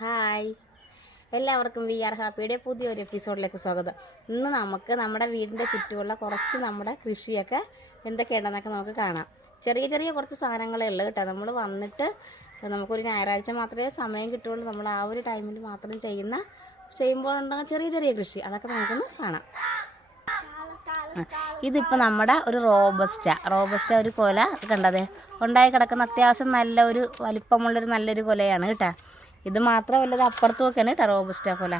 Hi, എല്ലാവർക്കും V R ഹാപ്പിയുടെ പുതിയൊരു എപ്പിസോഡിലേക്ക് സ്വാഗതം. ഇന്ന് നമുക്ക് നമ്മുടെ വീടിൻ്റെ ചുറ്റുമുള്ള കുറച്ച് നമ്മുടെ കൃഷിയൊക്കെ എന്തൊക്കെയുണ്ടെന്നൊക്കെ നമുക്ക് കാണാം. ചെറിയ ചെറിയ കുറച്ച് സാധനങ്ങളേ ഉള്ളൂ കേട്ടോ. നമ്മൾ വന്നിട്ട് നമുക്കൊരു ഞായറാഴ്ച മാത്രമേ സമയം കിട്ടുള്ളൂ. നമ്മൾ ആ ഒരു ടൈമിൽ മാത്രം ചെയ്യുമ്പോൾ ഉണ്ടാകുന്ന ചെറിയ ചെറിയ കൃഷി അതൊക്കെ നമുക്കൊന്ന് കാണാം. ഇതിപ്പോൾ നമ്മുടെ ഒരു റോബസ്റ്റ ഒരു കൊല കണ്ടതേ ഉണ്ടായി കിടക്കുന്ന അത്യാവശ്യം നല്ല ഒരു വലിപ്പമുള്ളൊരു നല്ലൊരു കൊലയാണ് കേട്ടോ. ഇത് മാത്രമല്ല, ഇത് അപ്പുറത്തും ഒക്കെയാണ് കേട്ടോ റോബസ്റ്റ കൊല.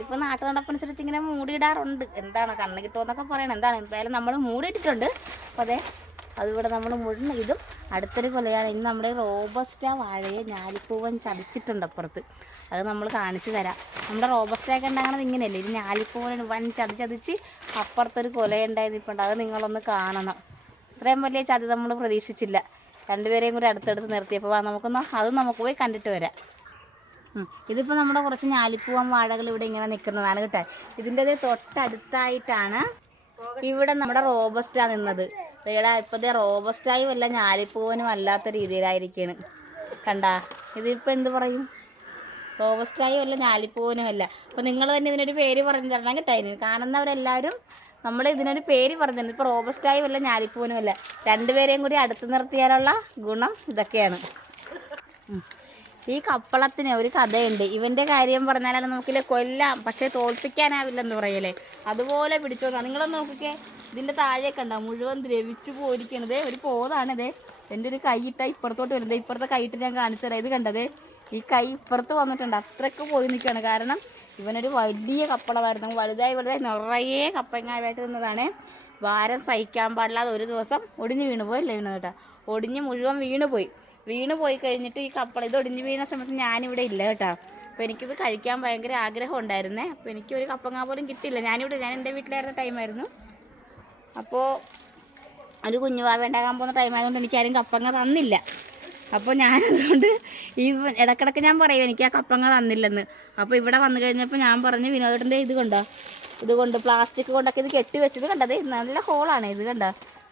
ഇപ്പോൾ നാട്ടു നടപ്പനുസരിച്ച് ഇങ്ങനെ മൂടിയിടാറുണ്ട്. എന്താണ് കണ്ണ് കിട്ടുമെന്നൊക്കെ പറയണം. എന്തായാലും നമ്മൾ മൂടിയിട്ടിട്ടുണ്ട്. അപ്പോൾ അതെ, അതിവിടെ നമ്മൾ മുഴുവൻ ഇതും അടുത്തൊരു കൊലയാണ്. ഇനി നമ്മുടെ റോബസ്റ്റ വാഴയെ ഞാലിപ്പൂവൻ ചതിച്ചിട്ടുണ്ട് അപ്പുറത്ത്. അത് നമ്മൾ കാണിച്ചു തരാം. നമ്മുടെ റോബസ്റ്റയൊക്കെ ഉണ്ടാകണത് ഇങ്ങനെയല്ലേ, ഇത് ഞാലിപ്പൂവൻ വൻ ചതിച്ച് അപ്പുറത്തൊരു കൊലയുണ്ടായത് ഇപ്പോൾ ഉണ്ട്. അത് നിങ്ങളൊന്ന് കാണണം. ഇത്രയും വലിയ ചതി നമ്മൾ പ്രതീക്ഷിച്ചില്ല. രണ്ടുപേരെയും കൂടി അടുത്തടുത്ത് നിർത്തിയപ്പോൾ നമുക്ക് പോയി കണ്ടിട്ട് വരാം. ഇതിപ്പോൾ നമ്മുടെ കുറച്ച് ഞാലിപ്പൂവൻ വാഴകൾ ഇവിടെ ഇങ്ങനെ നിൽക്കുന്നതാണ് കേട്ടോ. ഇതിൻ്റെ തൊട്ടടുത്തായിട്ടാണ് ഇവിടെ നമ്മുടെ റോബസ്റ്റ നിന്നത്. ഇപ്പോഴത്തെ റോബസ്റ്റായും അല്ല ഞാലിപ്പൂവനും അല്ലാത്ത രീതിയിലായിരിക്കുകയാണ്. കണ്ടാ, ഇതിപ്പോൾ എന്ത് പറയും? റോബസ്റ്റായും അല്ല ഞാലിപ്പൂവനും അല്ല. അപ്പോൾ നിങ്ങൾ തന്നെ ഇതിനൊരു പേര് പറഞ്ഞു തരണം കേട്ടോ. ഇതിന് കാണുന്നവരെല്ലാവരും നമ്മൾ ഇതിനൊരു പേര് പറഞ്ഞിട്ടുണ്ട്. ഇപ്പോൾ റോബസ്റ്റായും അല്ല ഞാലിപ്പൂവനും അല്ല. രണ്ടുപേരെയും കൂടി അടുത്ത് നിർത്തിയാലുള്ള ഗുണം ഇതൊക്കെയാണ്. ഈ കപ്പളത്തിന് ഒരു കഥയുണ്ട്. ഇവൻ്റെ കാര്യം പറഞ്ഞാലാണ് നമുക്കില്ലേ കൊല്ലാം, പക്ഷേ തോൽപ്പിക്കാനാവില്ലെന്ന് പറയല്ലേ. അതുപോലെ പിടിച്ചോന്നാ. നിങ്ങളൊന്ന് നോക്കിക്കേ, ഇതിൻ്റെ താഴെയൊക്കെ ഉണ്ടാവും മുഴുവൻ ദ്രവിച്ചു പോയിരിക്കണത്. ഒരു പോതാണിതേ. എൻ്റെ ഒരു കൈ ഇട്ടാൽ ഇപ്പുറത്തോട്ട് വരുന്നത്. ഇപ്പുറത്തെ കൈയിട്ട് ഞാൻ കാണിച്ചു തരാം. ഇത് കണ്ടതേ, ഈ കൈ ഇപ്പുറത്ത് വന്നിട്ടുണ്ട്. അത്രയ്ക്ക് പോയി നിൽക്കുകയാണ്. കാരണം ഇവനൊരു വലിയ കപ്പളമായിരുന്നു. വലുതായി നിറയെ കപ്പങ്ങായിട്ട് നിന്നതാണ്. ഭാരം സഹിക്കാൻ പാടില്ലാതെ ഒരു ദിവസം ഒടിഞ്ഞ് വീണുപോയില്ലേ കേട്ടോ. ഒടിഞ്ഞ് മുഴുവൻ വീണ് പോയി കഴിഞ്ഞിട്ട് ഈ കപ്പള ഇത് ഒടിഞ്ഞ് വീണ സമയത്ത് ഞാനിവിടെ ഇല്ല കേട്ടോ. അപ്പോൾ എനിക്കിത് കഴിക്കാൻ ഭയങ്കര ആഗ്രഹം ഉണ്ടായിരുന്നേ. അപ്പോൾ എനിക്കൊരു കപ്പങ്ങ പോലും കിട്ടിയില്ല. ഞാൻ എൻ്റെ വീട്ടിലായിരുന്ന ടൈമായിരുന്നു. അപ്പോൾ ഒരു കുഞ്ഞുവാവ ഉണ്ടാകാൻ പോകുന്ന ടൈമായതുകൊണ്ട് എനിക്കാരും കപ്പങ്ങ തന്നില്ല. അപ്പോൾ ഞാനതുകൊണ്ട് ഈ ഇടക്കിടക്ക് ഞാൻ പറയും എനിക്ക് ആ കപ്പങ്ങ തന്നില്ലെന്ന്. അപ്പോൾ ഇവിടെ വന്നു കഴിഞ്ഞപ്പോൾ ഞാൻ പറഞ്ഞു വിനോദേട്ടൻ്റെ ഇതുകൊണ്ട് പ്ലാസ്റ്റിക് കൊണ്ടൊക്കെ ഇത് കെട്ടി വെച്ചത് കണ്ടത്. നല്ല ഹോളാണ് ഇത് കണ്ട.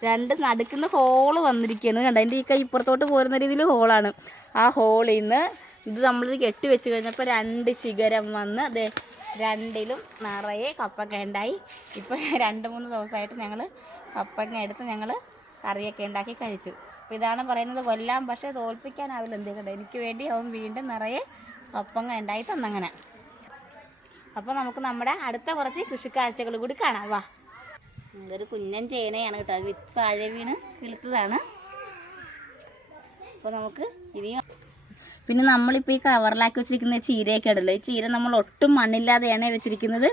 രണ്ട് നടുക്കുന്ന ഹോള് വന്നിരിക്കുകയാണ് കണ്ട. എൻ്റെ ഈ കൈ ഇപ്പുറത്തോട്ട് പോരുന്ന രീതിയിൽ ഹോളാണ്. ആ ഹോളിൽ നിന്ന് ഇത് നമ്മളിത് കെട്ടി വെച്ച് കഴിഞ്ഞപ്പോൾ 2 ശിഖരം വന്ന് അതെ രണ്ടിലും നിറയെ കപ്പങ്ങ ഉണ്ടായി. ഇപ്പോൾ 2-3 ദിവസമായിട്ട് ഞങ്ങൾ കപ്പങ്ങ എടുത്ത് ഞങ്ങൾ കറിയൊക്കെ ഉണ്ടാക്കി കഴിച്ചു. അപ്പോൾ ഇതാണ് പറയുന്നത്, കൊല്ലാം പക്ഷേ തോൽപ്പിക്കാനാവില്ല. എന്തെങ്കിലും എനിക്ക് വേണ്ടി അവൻ വീണ്ടും നിറയെ കപ്പങ്ങ ഉണ്ടായി തന്നങ്ങനെ. അപ്പോൾ നമുക്ക് നമ്മുടെ അടുത്ത കുറച്ച് കൃഷിക്കാഴ്ചകൾ കൂടി കാണാം. വാ, ഇതൊരു കുഞ്ഞൻ ചേനയാണ് കേട്ടോ. അത് വിത്ത് താഴെ വീണ് കിളുത്തതാണ്. അപ്പോൾ നമുക്ക് ഇനിയും പിന്നെ നമ്മളിപ്പോൾ ഈ കവറിലാക്കി വെച്ചിരിക്കുന്ന ചീരയൊക്കെ ഇടല്ലോ. ഈ ചീര നമ്മൾ ഒട്ടും മണ്ണില്ലാതെയാണ് വെച്ചിരിക്കുന്നത്.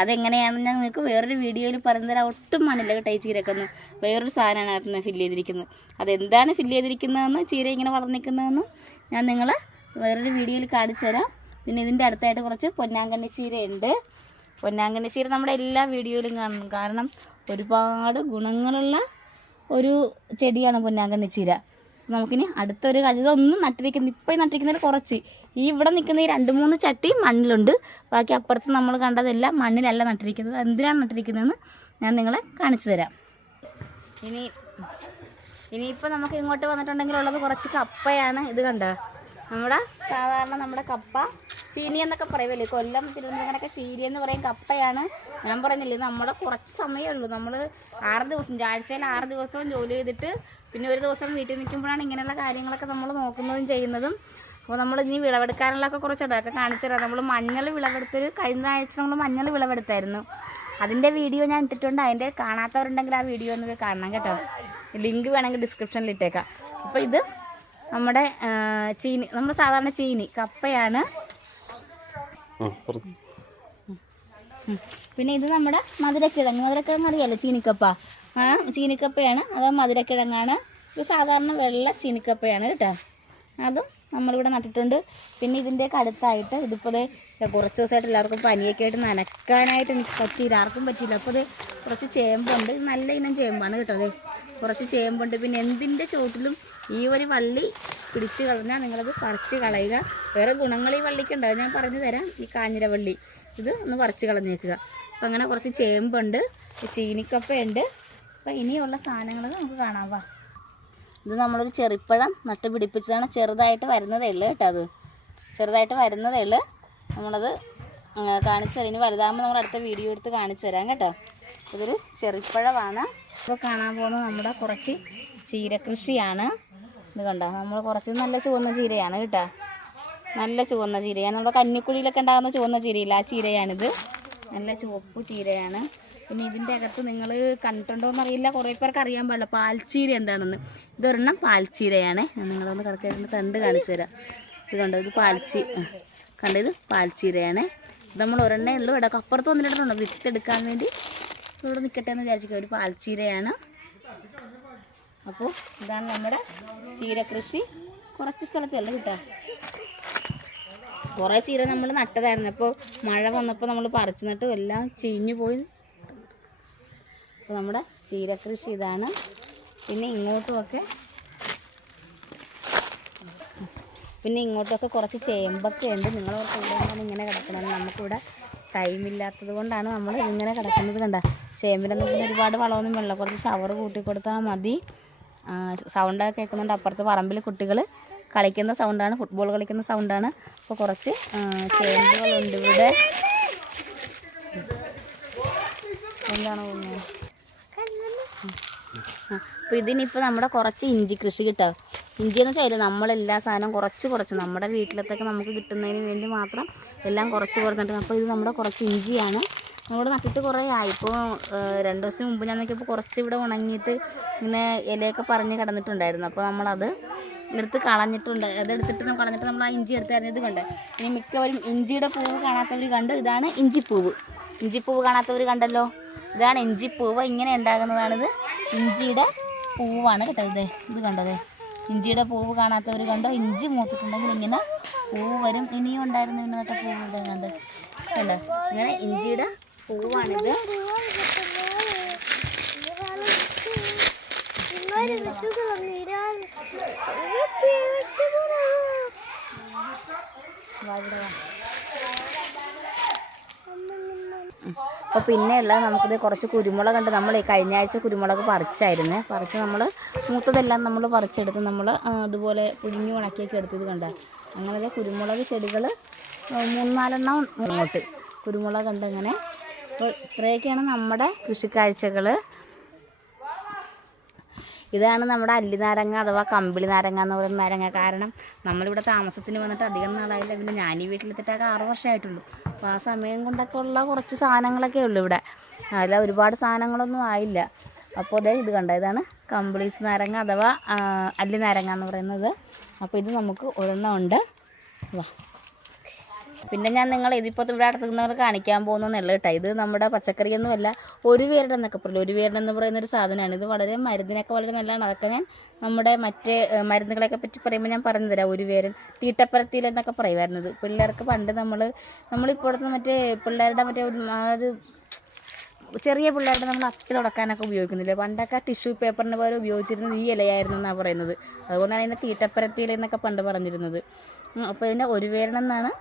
അതെങ്ങനെയാണെന്ന് ഞാൻ നിങ്ങൾക്ക് വേറൊരു വീഡിയോയിൽ പറഞ്ഞു തരാം. ഒട്ടും മണ്ണില്ല കേട്ടോ ഈ ചീരയൊക്കെ. ഒന്ന് വേറൊരു സാധനമാണ് അതിന് ഫില്ല് ചെയ്തിരിക്കുന്നത്. അതെന്താണ് ഫില്ല് ചെയ്തിരിക്കുന്നതെന്ന്, ചീര ഇങ്ങനെ വളർന്നിരിക്കുന്നതെന്ന് ഞാൻ നിങ്ങളെ വേറൊരു വീഡിയോയിൽ കാണിച്ചു തരാം. പിന്നെ ഇതിൻ്റെ അടുത്തായിട്ട് കുറച്ച് പൊന്നാങ്കണ്ണി ചീരയുണ്ട്. പൊന്നാങ്കണ്ണി ചീര നമ്മുടെ എല്ലാ വീഡിയോയിലും കാണണം. കാരണം ഒരുപാട് ഗുണങ്ങളുള്ള ഒരു ചെടിയാണ് പൊന്നാങ്കണ്ണി ചീര. നമുക്കിനി അടുത്തൊരു ഇതൊന്നും നട്ടിരിക്കുന്നത് ഇപ്പം നട്ടിരിക്കുന്നതിൽ കുറച്ച് ഈ ഇവിടെ നിൽക്കുന്ന ഈ 2-3 ചട്ടി മണ്ണിലുണ്ട്. ബാക്കി അപ്പുറത്ത് നമ്മൾ കണ്ടതെല്ലാം മണ്ണിലല്ല നട്ടിരിക്കുന്നത്. എന്തിനാണ് നട്ടിരിക്കുന്നതെന്ന് ഞാൻ നിങ്ങളെ കാണിച്ചു തരാം. ഇനിയിപ്പോൾ നമുക്ക് ഇങ്ങോട്ട് വന്നിട്ടുണ്ടെങ്കിലുള്ളത് കുറച്ച് കപ്പയാണ്. ഇത് കണ്ടോ, നമ്മുടെ കപ്പ ചീനി എന്നൊക്കെ പറയുമല്ലേ. കൊല്ലം തിരുവനന്തപുരമൊക്കെ ചീനി എന്ന് പറയും. കപ്പയാണ്. ഞാൻ പറയുന്നില്ലേ, നമ്മുടെ കുറച്ച് സമയമേ ഉള്ളൂ. നമ്മൾ 6 ദിവസം ആഴ്ചയിൽ 6 ദിവസവും ജോലി ചെയ്തിട്ട് പിന്നെ ഒരു ദിവസം വീട്ടിൽ നിൽക്കുമ്പോഴാണ് ഇങ്ങനെയുള്ള കാര്യങ്ങളൊക്കെ നമ്മൾ നോക്കുന്നതും ചെയ്യുന്നതും. അപ്പോൾ നമ്മൾ ഇനി വിളവെടുക്കാനുള്ളതൊക്കെ കുറച്ചൊക്കെ കാണിച്ചു തരാം. നമ്മൾ മഞ്ഞൾ കഴിഞ്ഞ ആഴ്ച നമ്മൾ മഞ്ഞൾ വിളവെടുത്തായിരുന്നു. അതിൻ്റെ വീഡിയോ ഞാൻ ഇട്ടിട്ടുണ്ട്. അതിൻ്റെ കാണാത്തവരുണ്ടെങ്കിൽ ആ വീഡിയോ ഒന്ന് കാണണം കേട്ടോ. ലിങ്ക് വേണമെങ്കിൽ ഡിസ്ക്രിപ്ഷനിൽ ഇട്ടേക്കാം. അപ്പോൾ ഇത് നമ്മുടെ ചീനി, നമ്മൾ സാധാരണ ചീനി കപ്പയാണ്. പിന്നെ ഇത് നമ്മുടെ മധുരക്കിഴങ്ങ് അറിയാമല്ലോ, ചീനിക്കപ്പയാണ്. അത് മധുരക്കിഴങ്ങാണ്. ഇത് സാധാരണ വെള്ള ചീനിക്കപ്പയാണ് കേട്ടോ. അതും നമ്മളിവിടെ നട്ടിട്ടുണ്ട്. പിന്നെ ഇതിൻ്റെയൊക്കെ അടുത്തായിട്ട് ഇതിപ്പോൾ കുറച്ച് ദിവസമായിട്ട് എല്ലാവർക്കും പനിയൊക്കെ ആയിട്ട് നനക്കാനായിട്ട് എനിക്ക് പറ്റിയില്ല, ആർക്കും പറ്റിയില്ല. അപ്പോൾ അത് കുറച്ച് ചേമ്പുണ്ട്. നല്ല ഇനം ചേമ്പാണ് കേട്ടോ. അതെ, കുറച്ച് ചേമ്പുണ്ട്. പിന്നെ എന്തിൻ്റെ ചോട്ടിലും ഈ ഒരു വള്ളി പിടിച്ച് കളഞ്ഞാൽ നിങ്ങളത് പറിച്ച് കളയുക. വേറെ ഗുണങ്ങൾ ഈ വള്ളിക്കുണ്ടാവും, ഞാൻ പറഞ്ഞു തരാം. ഈ കാഞ്ഞിരവള്ളി ഇത് ഒന്ന് പറിച്ച് കളഞ്ഞേക്കുക. അപ്പം അങ്ങനെ കുറച്ച് ചേമ്പുണ്ട്, ചീനിക്കപ്പയുണ്ട്. അപ്പം ഇനിയുള്ള സാധനങ്ങൾ നമുക്ക് കാണാം. വാ, ഇത് നമ്മളൊരു ചെറിപ്പഴം നട്ട് പിടിപ്പിച്ചതാണ്. ചെറുതായിട്ട് വരുന്നതേ ഉള്ളൂ കേട്ടോ. ചെറുതായിട്ട് വരുന്നതേ ഉള്ളൂ. നമ്മളത് കാണിച്ചു തരാം. ഇനി വലുതാകുമ്പോൾ നമ്മൾ അടുത്ത വീഡിയോ എടുത്ത് കാണിച്ചു തരാം കേട്ടോ. ഇതൊരു ചെറിപ്പഴമാണ്. ഇപ്പോൾ കാണാൻ പോകുന്നത് നമ്മുടെ കുറച്ച് ചീരകൃഷിയാണ്. ഇത് കണ്ടോ, നമ്മൾ കുറച്ച് നല്ല ചുവന്ന ചീരയാണ് കേട്ടോ. നല്ല ചുവന്ന ചീരയാണ്. നമ്മുടെ കന്നിക്കുഴിയിലൊക്കെ ഉണ്ടാകുന്ന ചുവന്ന ചീരയില്ല, ആ ചീരയാണിത്. നല്ല ചുവപ്പ് ചീരയാണ്. പിന്നെ ഇതിൻ്റെ അകത്ത് നിങ്ങൾ കണ്ടിട്ടുണ്ടോ എന്നറിയില്ല, കുറേ പേർക്ക് അറിയാൻ പാടില്ല പാൽച്ചീര എന്താണെന്ന്. ഇതൊരെണ്ണം പാൽച്ചീരയാണ്. ഞാൻ നിങ്ങളൊന്ന് കറക്റ്റായിട്ട് കണ്ട് കാണിച്ചു തരാം. ഇത് കണ്ടോ, ഇത് കണ്ടോ, ഇത് പാൽച്ചീരയാണ്. ഇത് നമ്മൾ ഒരെണ്ണേ ഉള്ളൂ. ഇടയ്ക്ക് അപ്പുറത്ത് വന്നിട്ടുണ്ടോ വിത്തെടുക്കാൻ വേണ്ടി ഇവിടെ നിൽക്കട്ടെ എന്ന് വിചാരിക്കുക. ഒരു പാൽച്ചീരയാണ്. അപ്പോൾ ഇതാണ് നമ്മുടെ ചീരകൃഷി. കുറച്ച് സ്ഥലത്തല്ല കിട്ടുക. കുറേ ചീര നമ്മൾ നട്ടതായിരുന്നു. അപ്പോൾ മഴ വന്നപ്പോൾ നമ്മൾ പറിച്ചു നട്ട് എല്ലാം ചീഞ്ഞു പോയി. അപ്പോൾ നമ്മുടെ ചീരകൃഷി ഇതാണ്. പിന്നെ ഇങ്ങോട്ടുമൊക്കെ കുറച്ച് ചേമ്പൊക്കെ ഉണ്ട്. നിങ്ങളവർക്ക് ഇവിടെ ഇങ്ങനെ കിടക്കണം. നമുക്കിവിടെ ടൈമില്ലാത്തത് കൊണ്ടാണ് നമ്മൾ ഇങ്ങനെ കിടക്കുന്നത്. കണ്ട, ചേമ്പിനൊന്നും പിന്നെ ഒരുപാട് വളമൊന്നും വേണ്ട, കുറച്ച് ചവറ് കൂട്ടി കൊടുത്താൽ മതി. സൗണ്ടൊക്കെ കേൾക്കുന്നുണ്ട്. അപ്പുറത്ത് പറമ്പിൽ കുട്ടികൾ കളിക്കുന്ന സൗണ്ടാണ്, ഫുട്ബോൾ കളിക്കുന്ന സൗണ്ടാണ്. അപ്പോൾ കുറച്ച് ചേമ്പുകളുണ്ട് ഇവിടെ. എന്താണ് തോന്നുന്നത്? അപ്പോൾ ഇതിനിപ്പോൾ നമ്മുടെ കുറച്ച് ഇഞ്ചി കൃഷി കിട്ടുക. ഇഞ്ചി എന്ന് വെച്ചാൽ നമ്മളെല്ലാ സാധനവും കുറച്ച് നമ്മുടെ വീട്ടിലത്തൊക്കെ നമുക്ക് കിട്ടുന്നതിന് വേണ്ടി മാത്രം എല്ലാം കുറച്ച് നട്ടു. അപ്പോൾ ഇത് നമ്മുടെ കുറച്ച് ഇഞ്ചിയാണ്. നമ്മുടെ നട്ടിട്ട് കുറേ ആയി. ഇപ്പോൾ 2 ദിവസം മുമ്പ് ഞാൻ നോക്കിയപ്പോൾ കുറച്ച് ഇവിടെ ഉണങ്ങിയിട്ട് ഇങ്ങനെ ഇലയൊക്കെ പറഞ്ഞ് കിടന്നിട്ടുണ്ടായിരുന്നു. അപ്പോൾ നമ്മളത് എടുത്ത് കളഞ്ഞിട്ടുണ്ട്. അതെടുത്തിട്ട് കളഞ്ഞിട്ട് നമ്മൾ ആ ഇഞ്ചി എടുത്തായിരുന്നു. ഇത് കണ്ട് ഇനി മിക്കവരും ഇഞ്ചിയുടെ പൂവ് കാണാത്തവർ കണ്ട്. ഇതാണ് ഇഞ്ചിപ്പൂവ്. ഇഞ്ചിപ്പൂവ് കാണാത്തവർ കണ്ടല്ലോ, ഇതാണ് ഇഞ്ചിപ്പൂവ്. ഇങ്ങനെ ഉണ്ടാകുന്നതാണിത്. ഇഞ്ചിയുടെ പൂവാണ് കേട്ടോ. ഇത് കണ്ടത്, ഇഞ്ചിയുടെ പൂവ് കാണാത്തവർ കണ്ടോ. ഇഞ്ചി മൂത്തിട്ടുണ്ടെങ്കിൽ ഇങ്ങനെ പൂവ് വരും. ഇനിയും ഉണ്ടായിരുന്നു ഇന്നത്തെ പൂവ് കണ്ട് കണ്ടോ. ഇങ്ങനെ ഇഞ്ചിയുടെ പൂവാണിത്. അപ്പോൾ പിന്നെയുള്ള നമുക്കിത് കുറച്ച് കുരുമുളക് ഉണ്ട്. നമ്മൾ കഴിഞ്ഞ ആഴ്ച കുരുമുളക് പറിച്ച് നമ്മൾ മൂത്തതെല്ലാം നമ്മൾ പറിച്ചെടുത്ത് നമ്മൾ അതുപോലെ പുഴുങ്ങി ഉണക്കിയൊക്കെ എടുത്തത് കണ്ട. അങ്ങനെ കുരുമുളക് ചെടികൾ 3-4 ഇങ്ങോട്ട് കുരുമുളക് ഉണ്ട് ഇങ്ങനെ. അപ്പോൾ ഇത്രയൊക്കെയാണ് നമ്മുടെ കൃഷിക്കാഴ്ചകൾ. ഇതാണ് നമ്മുടെ അല്ലിനാരങ്ങ അഥവാ കമ്പിളി നാരങ്ങ എന്ന് പറയുന്ന നാരങ്ങ. കാരണം നമ്മളിവിടെ താമസത്തിന് വന്നിട്ട് അധികം നാളായില്ല. പിന്നെ ഞാൻ ഈ വീട്ടിലെത്തിയിട്ടൊക്കെ 6 വർഷമായിട്ടുള്ളൂ. അപ്പോൾ ആ സമയം കൊണ്ടൊക്കെ ഉള്ള കുറച്ച് സാധനങ്ങളൊക്കെ ഉള്ളൂ ഇവിടെ. അതിൽ ഒരുപാട് സാധനങ്ങളൊന്നും ആയില്ല. അപ്പോൾ ഇത് കണ്ട, ഇതാണ് കമ്പിളീസ് നാരങ്ങ അഥവാ അല്ലി നാരങ്ങ എന്ന് പറയുന്നത്. അപ്പോൾ ഇത് നമുക്ക് ഒരെണ്ണം ഉണ്ട്. വാ, പിന്നെ ഞാൻ ഇതിപ്പോൾ ഇവിടെ അടുത്തുനിന്നവർ കാണിക്കാൻ പോകുന്നതെന്നുള്ളൂ കേട്ടോ. ഇത് നമ്മുടെ പച്ചക്കറിയൊന്നുമല്ല, ഒരു വേരൻ എന്നൊക്കെ പറയില്ല. ഒരു വേരൻ എന്ന് പറയുന്നൊരു സാധനമാണ്. ഇത് വളരെ മരുന്നിനൊക്കെ വളരെ നല്ലതാണ്. അതൊക്കെ ഞാൻ നമ്മുടെ മറ്റേ മരുന്നുകളെയൊക്കെ പറ്റി പറയുമ്പോൾ ഞാൻ പറഞ്ഞു തരാം. ഒരു വേരൻ തീട്ടപ്പരത്തിയിൽ എന്നൊക്കെ പറയുമായിരുന്നത് പിള്ളേർക്ക്. പണ്ട് നമ്മളിപ്പോഴത്തെ മറ്റേ പിള്ളേരുടെ മറ്റേ ഒരു ചെറിയ പിള്ളേരുടെ നമ്മൾ അപ്പി തുടക്കാനൊക്കെ ഉപയോഗിക്കുന്നില്ല. പണ്ടൊക്കെ ടിഷ്യൂ പേപ്പറിന് പകരം ഉപയോഗിച്ചിരുന്നത് ഈ ഇലയായിരുന്നു എന്നാണ് പറയുന്നത്. അതുകൊണ്ടാണ് ഇതിൻ്റെ തീട്ടപ്പരത്തിയിൽ എന്നൊക്കെ പണ്ട് പറഞ്ഞിരുന്നത്. അപ്പോൾ ഇതിൻ്റെ ഒരു വേരൻ എന്നാണ്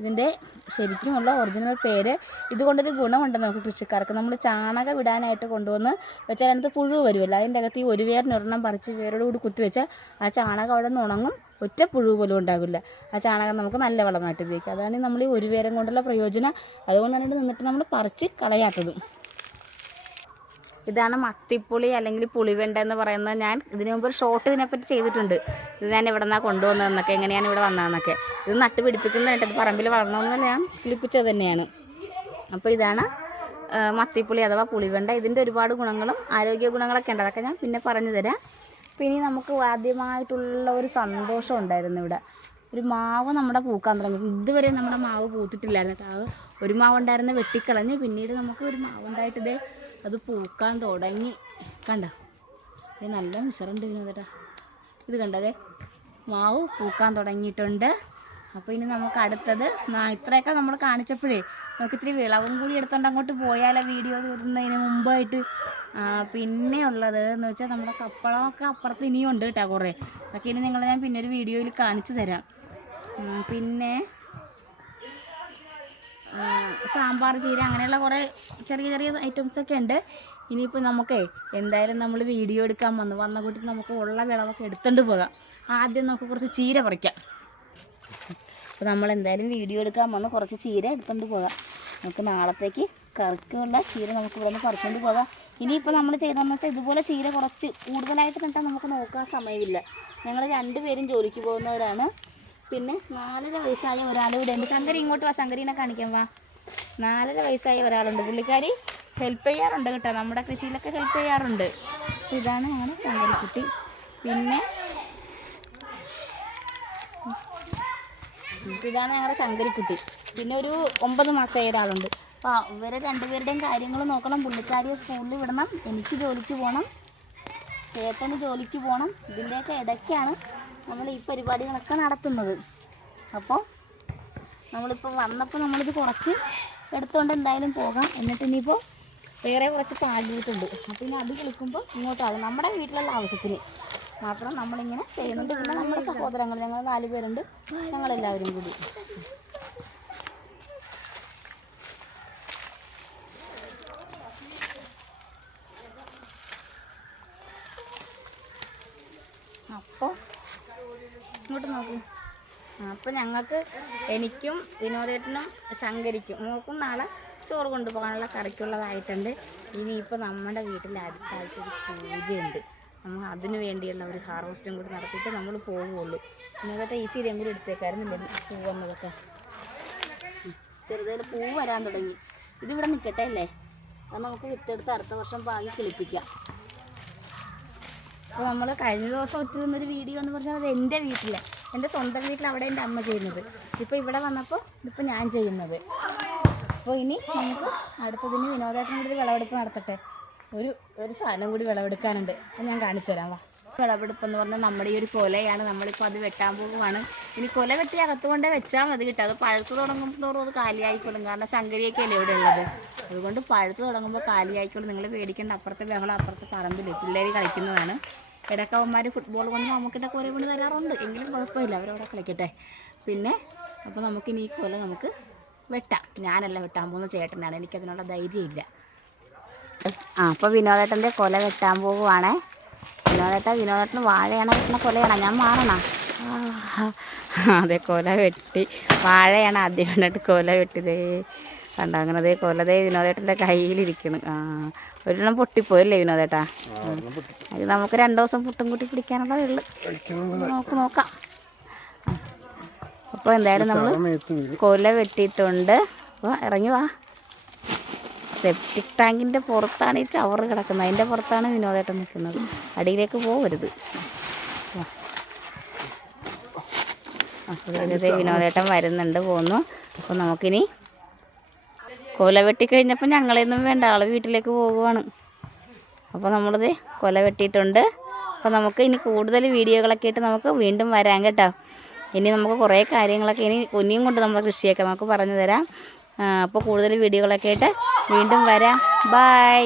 ഇതിൻ്റെ ശരിക്കുമുള്ള ഒറിജിനൽ പേര്. ഇതുകൊണ്ടൊരു ഗുണമുണ്ട് നമുക്ക് കൃഷിക്കാർക്ക്. നമ്മൾ ചാണകം വിടാനായിട്ട് കൊണ്ടുവന്ന് വെച്ചാൽ അതിനകത്ത് പുഴു വരുമല്ലോ. അതിൻ്റെ അകത്ത് ഈ ഒരു വേരിനൊരെണ്ണം പറിച്ച് വേരോട് കൂടി കുത്തിവെച്ചാൽ ആ ചാണകം അവിടെ നിന്ന് ഉണങ്ങും. ഒറ്റ പുഴു പോലും ഉണ്ടാകില്ല. ആ ചാണകം നമുക്ക് നല്ല വളമായിട്ട് ഉപയോഗിക്കാം. അതാണ് നമ്മൾ ഈ ഒരു വേരം കൊണ്ടുള്ള പ്രയോജനം. അതുകൊണ്ടാണ് ഇവിടെ നിന്നിട്ട് നമ്മൾ പറിച്ച് കളയാത്തത്. ഇതാണ് മത്തിപ്പുളി അല്ലെങ്കിൽ പുളിവെണ്ട എന്ന് പറയുന്നത്. ഞാൻ ഇതിനു മുമ്പ് ഒരു ഷോർട്ട് ഇതിനെപ്പറ്റി ചെയ്തിട്ടുണ്ട്. ഇത് ഞാൻ ഇവിടെ നിന്നാണ് കൊണ്ടുവന്നതെന്നൊക്കെ, എങ്ങനെയാണ് ഇവിടെ വന്നതെന്നൊക്കെ. ഇത് നട്ട് പിടിപ്പിക്കുന്നതായിട്ട് ഇത് പറമ്പിൽ വളരണമെന്ന് ഞാൻ കിളിപ്പിച്ചത് തന്നെയാണ്. അപ്പോൾ ഇതാണ് മത്തിപ്പുളി അഥവാ പുളിവെണ്ട. ഇതിൻ്റെ ഒരുപാട് ഗുണങ്ങളും ആരോഗ്യ ഗുണങ്ങളൊക്കെ ഉണ്ട്. അതൊക്കെ ഞാൻ പിന്നെ പറഞ്ഞു തരാം. പിന്നെ നമുക്ക് ആദ്യമായിട്ടുള്ള ഒരു സന്തോഷം ഉണ്ടായിരുന്നു. ഇവിടെ ഒരു മാവ് നമ്മുടെ പൂക്കാൻ തുടങ്ങി. ഇതുവരെ നമ്മുടെ മാവ് പൂത്തിട്ടില്ലായിരുന്നു കേട്ടോ. ഒരു മാവ് ഉണ്ടായിരുന്നു, വെട്ടിക്കളഞ്ഞ്. പിന്നീട് നമുക്ക് ഒരു മാവുണ്ടായിട്ട് അത് പൂക്കാൻ തുടങ്ങി. കണ്ട, ഇത് നല്ല മിശ്രമുണ്ട് ഇതിനകത്തേട്ടാ. ഇത് കണ്ടതേ, മാവ് പൂക്കാൻ തുടങ്ങിയിട്ടുണ്ട്. അപ്പോൾ ഇനി നമുക്ക് അടുത്തത് ഇത്രയൊക്കെ നമ്മൾ കാണിച്ചപ്പോഴേ നമുക്ക് ഇത്തിരി വിളവും കൂടി എടുത്തുകൊണ്ട് അങ്ങോട്ട് പോയാലോ വീഡിയോ തീരുന്നതിന് മുമ്പായിട്ട്. പിന്നെ ഉള്ളത് എന്ന് വെച്ചാൽ നമ്മുടെ കപ്പളമൊക്കെ അപ്പുറത്ത് ഇനിയും ഉണ്ട് കേട്ടോ കുറേ. അതൊക്കെ ഇനി നിങ്ങളെ ഞാൻ പിന്നെ ഒരു വീഡിയോയിൽ കാണിച്ചു തരാം. പിന്നെ സാമ്പാർ ചീര അങ്ങനെയുള്ള കുറേ ചെറിയ ചെറിയ ഐറ്റംസൊക്കെ ഉണ്ട്. ഇനിയിപ്പോൾ നമുക്കേ എന്തായാലും നമ്മൾ വീഡിയോ എടുക്കാൻ വന്ന കൂട്ടി നമുക്ക് ഉള്ള വിളവൊക്കെ എടുത്തുകൊണ്ട് പോകാം. ആദ്യം നമുക്ക് കുറച്ച് ചീര പറിക്കാം. അപ്പോൾ നമ്മൾ എന്തായാലും വീഡിയോ എടുക്കാൻ വന്ന് കുറച്ച് ചീര എടുത്തുകൊണ്ട് പോകാം. നമുക്ക് നാളത്തേക്ക് കറിക്കുള്ള ചീര നമുക്ക് ഇവിടെ നിന്ന് പറിച്ചുകൊണ്ട് പോകാം. ഇനിയിപ്പോൾ നമ്മൾ ചെയ്തതെന്ന് വെച്ചാൽ ഇതുപോലെ ചീര കുറച്ച് കൂടുതലായിട്ട് നട്ടാൽ നമുക്ക് നോക്കാൻ സമയമില്ല. ഞങ്ങൾ 2 പേരും ജോലിക്ക് പോകുന്നവരാണ്. പിന്നെ 4.5 വയസ്സായ ഒരാൾ ഇവിടെ ഉണ്ട്. ശങ്കരി ഇങ്ങോട്ട് വാ, ശങ്കരിനെ കാണിക്കാൻ വാ. 4.5 വയസ്സായ ഒരാളുണ്ട്. പുള്ളിക്കാരി ഹെൽപ്പ് ചെയ്യാറുണ്ട് കേട്ടോ, നമ്മുടെ കൃഷിയിലൊക്കെ ഹെൽപ്പ് ചെയ്യാറുണ്ട്. ഇതാണ് ഞങ്ങളുടെ ശങ്കരിക്കുട്ടി. പിന്നെ ഇതാണ് ഞങ്ങളുടെ ശങ്കരിക്കുട്ടി. പിന്നെ ഒരു 9 മാസമായ ഒരാളുണ്ട്. അപ്പോൾ ഇവരെ 2 പേരുടെയും കാര്യങ്ങൾ നോക്കണം. പുള്ളിക്കാരിയെ സ്കൂളിൽ വിടണം, എനിക്ക് ജോലിക്ക് പോകണം, ചേട്ടന് ജോലിക്ക് പോകണം. ഇതിൻ്റെയൊക്കെ ഇടയ്ക്കാണ് നമ്മൾ ഈ പരിപാടികളൊക്കെ നടത്തുന്നത്. അപ്പോൾ നമ്മളിപ്പോൾ വന്നപ്പോൾ നമ്മളിത് കുറച്ച് എടുത്തുകൊണ്ട് എന്തായാലും പോകാം. എന്നിട്ട് ഇനിയിപ്പോൾ വേറെ കുറച്ച് പാലിട്ടുണ്ട്. അപ്പോൾ ഇനി അത് കളിക്കുമ്പോൾ ഇങ്ങോട്ടാകും. നമ്മുടെ വീട്ടിലുള്ള ആവശ്യത്തിന് മാത്രം നമ്മളിങ്ങനെ ചെയ്യുന്നുണ്ട്. പിന്നെ നമ്മുടെ സഹോദരങ്ങൾ, ഞങ്ങൾ 4 പേരുണ്ട്, ഞങ്ങളെല്ലാവരും കൂടി. അപ്പോൾ ഇങ്ങോട്ട് നോക്കൂ. അപ്പോൾ ഞങ്ങൾക്ക്, എനിക്കും വിനോദേട്ടനും ശങ്കരിക്കും മോൾക്കും നാളെ ചോറ് കൊണ്ടുപോകാനുള്ള കറിക്കുള്ളതായിട്ടുണ്ട്. ഇനിയിപ്പോൾ നമ്മുടെ വീട്ടിൽ അടുത്താഴ്ച ഒരു പൂജയുണ്ട്. നമ്മൾ അതിന് വേണ്ടിയുള്ള ഒരു ഹാർവസ്റ്റും കൂടി നടത്തിയിട്ട് നമ്മൾ പോവുകയുള്ളൂ. വിനോദേട്ട ഈ ചീരയും കൂടി എടുത്തേക്കായിരുന്നില്ല പൂ വന്നതൊക്കെ. ചെറുതായിട്ട് പൂ വരാൻ തുടങ്ങി. ഇതിവിടെ നിൽക്കട്ടെ അല്ലേ, അത് നമുക്ക് വിത്തെടുത്ത് അടുത്ത വർഷം പാകി കിളിപ്പിക്കാം. അപ്പോൾ നമ്മൾ കഴിഞ്ഞ ദിവസം ഒത്തിരുന്നൊരു വീഡിയോ എന്ന് പറഞ്ഞാൽ അത് എൻ്റെ വീട്ടിൽ, എൻ്റെ സ്വന്തം വീട്ടിൽ, അവിടെ എൻ്റെ അമ്മ ചെയ്യുന്നത്. ഇപ്പോൾ ഇവിടെ വന്നപ്പോൾ ഇതിപ്പോൾ ഞാൻ ചെയ്യുന്നത്. അപ്പോൾ ഇനി നമുക്ക് അടുത്തതിന് വിനോദേട്ടനും കൂടി വിളവെടുപ്പ് നടത്തട്ടെ. ഒരു സാധനം കൂടി വിളവെടുക്കാനുണ്ട്, അത് ഞാൻ കാണിച്ചു തരാം. വാ. വിളവെടുപ്പ് എന്ന് പറഞ്ഞാൽ നമ്മുടെ ഈ ഒരു കൊലയാണ്. നമ്മളിപ്പോൾ അത് വെട്ടാൻ പോകുവാണ്. ഇനി കൊല വെട്ടി അകത്തുകൊണ്ടേ വെച്ചാൽ മതി കിട്ടും. അത് പഴുത്ത് തുടങ്ങുമ്പോൾ അത് കാലിയായിക്കോളും. കാരണം ശങ്കരിയൊക്കെയല്ലേ ഇവിടെ ഉള്ളത്. അതുകൊണ്ട് പഴുത്ത് തുടങ്ങുമ്പോൾ കാലിയായിക്കോളും. നിങ്ങൾ പേടിക്കേണ്ട. അപ്പുറത്തെ ബഹളം അപ്പുറത്തെ പറമ്പിൽ പിള്ളേർ കളിക്കുന്നതാണ്. ഇടക്കവന്മാർ ഫുട്ബോൾ കൊണ്ട് നമുക്കിട്ടൊക്കെ ഒരേ കൊണ്ട് തരാറുണ്ട്. എങ്കിലും കുഴപ്പമില്ല, അവരവിടെ കളിക്കട്ടെ. പിന്നെ അപ്പോൾ നമുക്കിനി ഈ കൊല നമുക്ക് വെട്ടാം. ഞാനല്ല വെട്ടാൻ പോകുന്ന ചേട്ടനാണ്, എനിക്കതിനുള്ള ധൈര്യമില്ല. അപ്പോൾ വിനോദേട്ടൻ്റെ കൊല വെട്ടാൻ പോകുവാണേ. വിനോദേട്ടന് വാഴയാണ് വെട്ടുന്ന കൊലയാണ്. ഞാൻ മാറണ അതെ, കൊല വെട്ടി വാഴയാണ് ആദ്യം കണ്ടിട്ട് കൊല വെട്ടിതേ കണ്ട. അങ്ങനതേ കൊലതേ വിനോദേട്ടൻ്റെ കയ്യിലിരിക്കുന്നു. ഒരെണ്ണം പൊട്ടിപ്പോയല്ലേ വിനോദേട്ടാ? അത് നമുക്ക് 2 ദിവസം പുട്ടും കൂട്ടി പിടിക്കാനുള്ളതേ ഉള്ളു. നോക്കാം. അപ്പോൾ എന്തായാലും നമ്മൾ കൊല വെട്ടിയിട്ടുണ്ട്. അപ്പോൾ ഇറങ്ങി വാ. സെപ്റ്റിക് ടാങ്കിൻ്റെ പുറത്താണ് ഈ ചവറ് കിടക്കുന്നത്. അതിൻ്റെ പുറത്താണ് വിനോദേട്ടൻ നിൽക്കുന്നത്. അടിയിലേക്ക് പോകരുത്. അപ്പോൾ വിനോദേട്ടൻ വരുന്നുണ്ട്, പോകുന്നു. അപ്പോൾ നമുക്കിനി കൊല വെട്ടിക്കഴിഞ്ഞപ്പോൾ ഞങ്ങളെയൊന്നും വേണ്ട, ആൾ വീട്ടിലേക്ക് പോകുവാണ്. അപ്പോൾ നമ്മളിത് കൊല വെട്ടിയിട്ടുണ്ട്. അപ്പോൾ നമുക്ക് ഇനി കൂടുതൽ വീഡിയോകളൊക്കെ ആയിട്ട് നമുക്ക് വീണ്ടും വരാം കേട്ടോ. ഇനി നമുക്ക് കുറേ കാര്യങ്ങളൊക്കെ ഇനിയും കൊണ്ട് നമ്മുടെ കൃഷിയൊക്കെ നമുക്ക് പറഞ്ഞു തരാം. അപ്പോൾ കൂടുതൽ വീഡിയോകളൊക്കെ ആയിട്ട് വീണ്ടും വരാം. ബൈ.